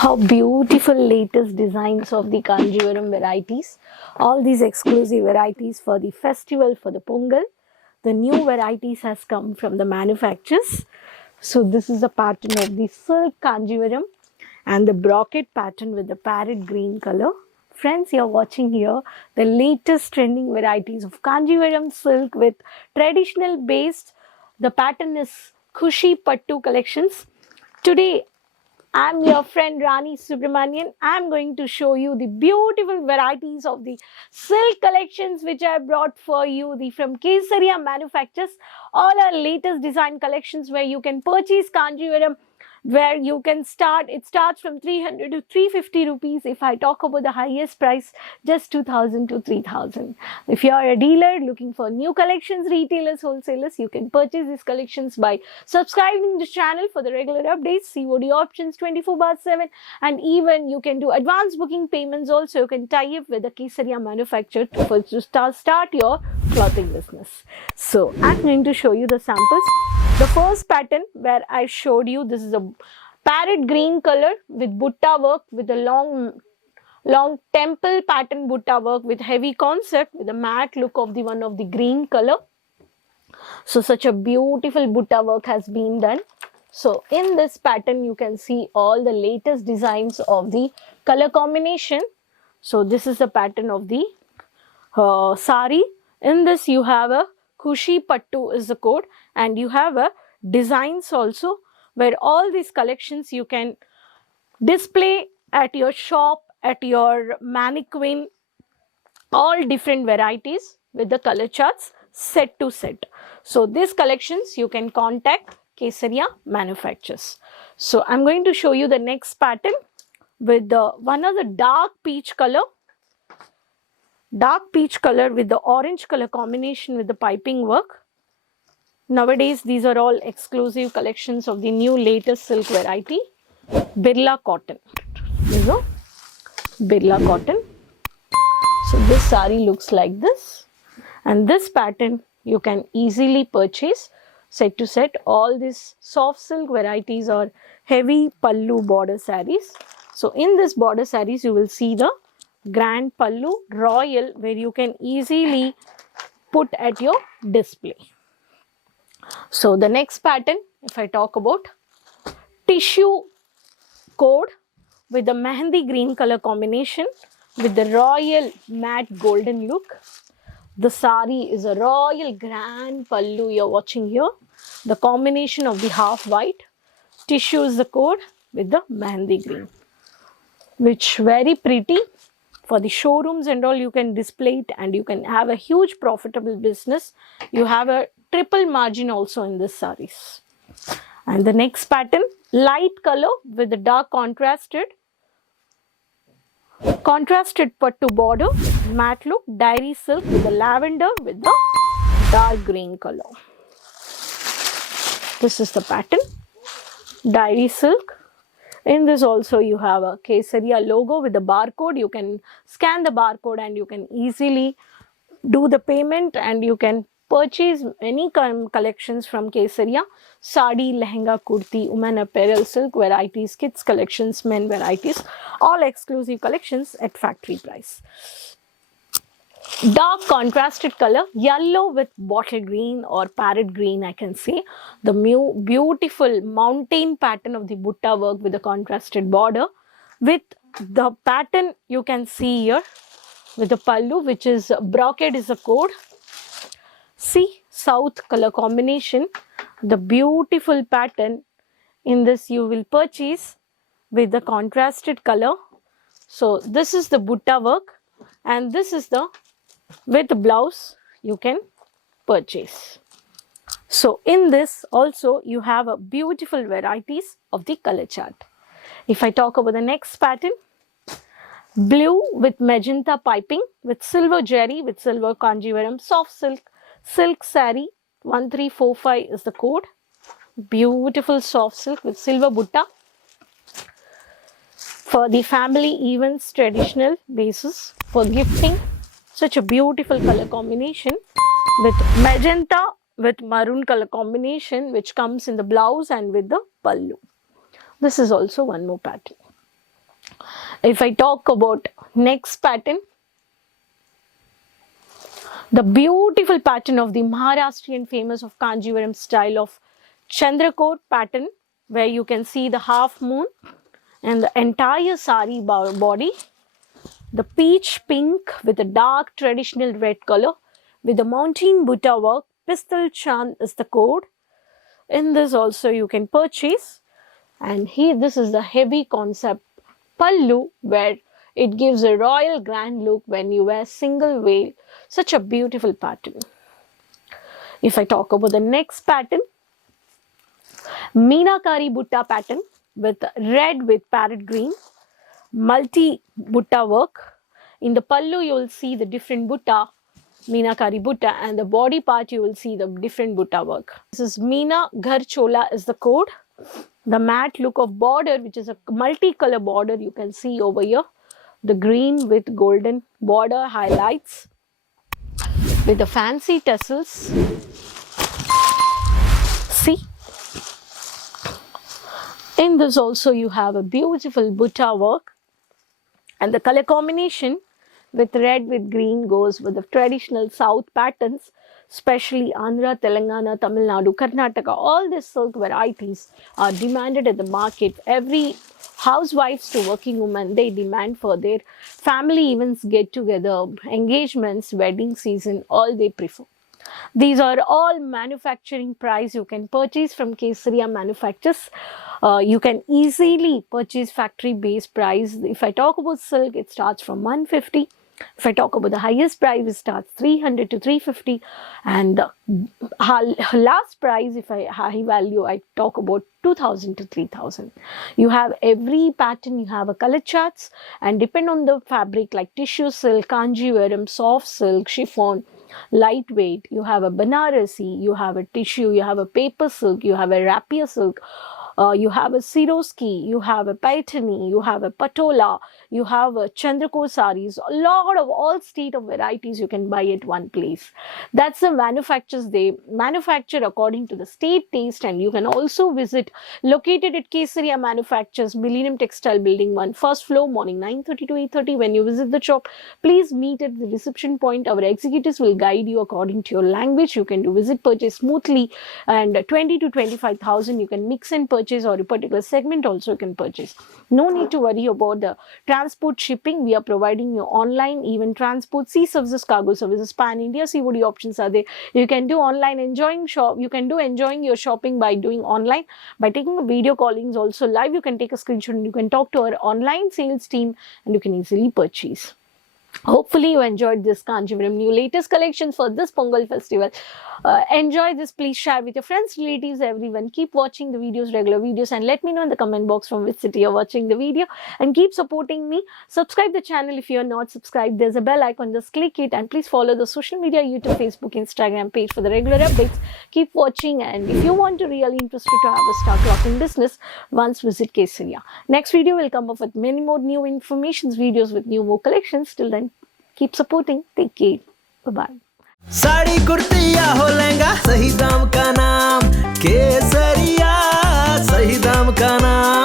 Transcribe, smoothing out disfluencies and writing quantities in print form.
How beautiful latest designs of the Kanjivaram varieties. All these exclusive varieties for the festival, for the Pongal. The new varieties has come from the manufacturers. So this is a pattern of the silk Kanjivaram and the brocade pattern with the parrot green color. Friends, you're watching here the latest trending varieties of Kanjivaram silk with traditional based. The pattern is Kushi Pattu collections. Today I'm your friend Rani Subramanian. I'm going to show you the beautiful varieties of the silk collections which I brought for you from Kesaria Manufacturers. All our latest design collections where you can purchase Kanjivaram, where you can start. It starts from 300 to 350 rupees. If I talk about the highest price, just 2000 to 3000. If you are a dealer looking for new collections, retailers, wholesalers, you can purchase these collections by subscribing to the channel for the regular updates, COD options 24/7, and even you can do advance booking payments also. You can tie up with the Kesaria manufacturer to start your clothing business. So I'm going to show you the samples. The first pattern where I showed you, this is a parrot green color with butta work, with a long temple pattern butta work with heavy concept with a matte look of the one of the green color. So such a beautiful butta work has been done. So in this pattern you can see all the latest designs of the color combination. So this is the pattern of the sari. In this you have a Kushi Pattu is the code, and you have a designs also where all these collections you can display at your shop, at your mannequin, all different varieties with the color charts set to set. So these collections you can contact Kesaria Manufacturers. So I'm going to show you the next pattern with the one of the dark peach color with the orange color combination with the piping work. Nowadays, these are all exclusive collections of the new latest silk variety, Birla cotton. You know, Birla cotton. So this sari looks like this, and this pattern you can easily purchase set to set. All these soft silk varieties are heavy pallu border saris. So in this border saris, you will see the grand pallu royal where you can easily put at your display. So the next pattern, if I talk about tissue code with the mehendi green color combination with the royal matte golden look. The sari is a royal grand pallu you're watching here. The combination of the half white tissue is the code with the mehendi green, which very pretty. For the showrooms and all, you can display it and you can have a huge profitable business. You have a triple margin also in this saris. And the next pattern, light color with the dark contrasted pattu border, matte look, dairy silk with the lavender with the dark green color. This is the pattern, dairy silk. In this also you have a Kesaria logo with the barcode. You can scan the barcode and you can easily do the payment and you can purchase any collections from Kesaria. Sari, lehenga, kurti, women apparel, silk varieties, kids collections, men varieties, all exclusive collections at factory price. Dark contrasted color, yellow with bottle green or parrot green, I can say. The beautiful mountain pattern of the butta work with the contrasted border. With the pattern you can see here with the pallu, which is brocade is a code. See, south color combination. The beautiful pattern in this you will purchase with the contrasted color. So this is the butta work and this is the with the blouse you can purchase. So in this also you have a beautiful varieties of the color chart. If I talk about the next pattern, blue with magenta piping with silver jerry with silver Kanjivaram soft silk sari 1345 is the code. Beautiful soft silk with silver butta. For the family events, traditional basis, for gifting, such a beautiful color combination with magenta with maroon color combination which comes in the blouse and with the pallu. This is also one more pattern. If I talk about next pattern, the beautiful pattern of the Maharashtrian famous of Kanjivaram style of Chandrakot pattern, where you can see the half moon and the entire sari body, the peach pink with a dark traditional red color with the mountain butta work. Pistol Chand is the code. In this also you can purchase, and here this is the heavy concept pallu, where it gives a royal grand look when you wear single veil. Such a beautiful pattern. If I talk about the next pattern, Meenakari Butta pattern with red with parrot green, multi butta work. In the pallu you will see the different butta, Meenakari butta, and the body part you will see the different butta work. This is Meena Ghar Chola is the code. The matte look of border, which is a multicolor border, you can see over here. The green with golden border highlights with the fancy tassels. See, in this also you have a beautiful butta work, and the color combination with red with green goes with the traditional south patterns, especially Andhra, Telangana, Tamil Nadu, Karnataka. All these silk varieties are demanded at the market. Every housewives to working women, they demand for their family events, get together, engagements, wedding season, all they prefer. These are all manufacturing price. You can purchase from Kesaria Manufactures. You can easily purchase factory based price. If I talk about silk, it starts from 150. If I talk about the highest price, it starts 300 to 350, and the last price, if I high value, I talk about 2000 to 3000. You have every pattern, you have a color charts, and depend on the fabric like tissue silk, kanjivaram, soft silk, chiffon, lightweight. You have a Banarasi, you have a tissue, you have a paper silk, you have a rapier silk. You have a Siroski, you have a Paitani, you have a Patola, you have a Chandrakot saris, a lot of all state of varieties you can buy at one place. That's the manufacturers, they manufacture according to the state taste, and you can also visit located at Kesaria Manufactures, Millennium Textile Building 1, first floor, morning 9:30 to 8:30. When you visit the shop, please meet at the reception point. Our executives will guide you according to your language. You can do visit purchase smoothly, and 20 to 25,000 you can mix and purchase, or a particular segment also you can purchase. No need to worry about the transport shipping. We are providing you online, even transport, sea services, cargo services, pan India COD options are there. You can do online enjoying your shopping by doing online, by taking a video callings also live. You can take a screenshot and you can talk to our online sales team, and you can easily purchase. Hopefully you enjoyed this Kanjivaram new latest collections for this Pongal festival. Enjoy this. Please share with your friends, relatives, everyone. Keep watching the videos, regular videos, and let me know in the comment box from which city you're watching the video, and keep supporting me. Subscribe the channel if you're not subscribed. There's a bell icon, just click it, and please follow the social media, YouTube, Facebook, Instagram page for the regular updates. Keep watching, and if you want to really interested to have a start clocking business, once visit Kesaria. Next video will come up with many more new informations, videos with new more collections. Till then, keep supporting. Take care. Bye-bye. Sari kurti या हो लहंगा, सही दाम का नाम केसरिया, सही दाम का नाम।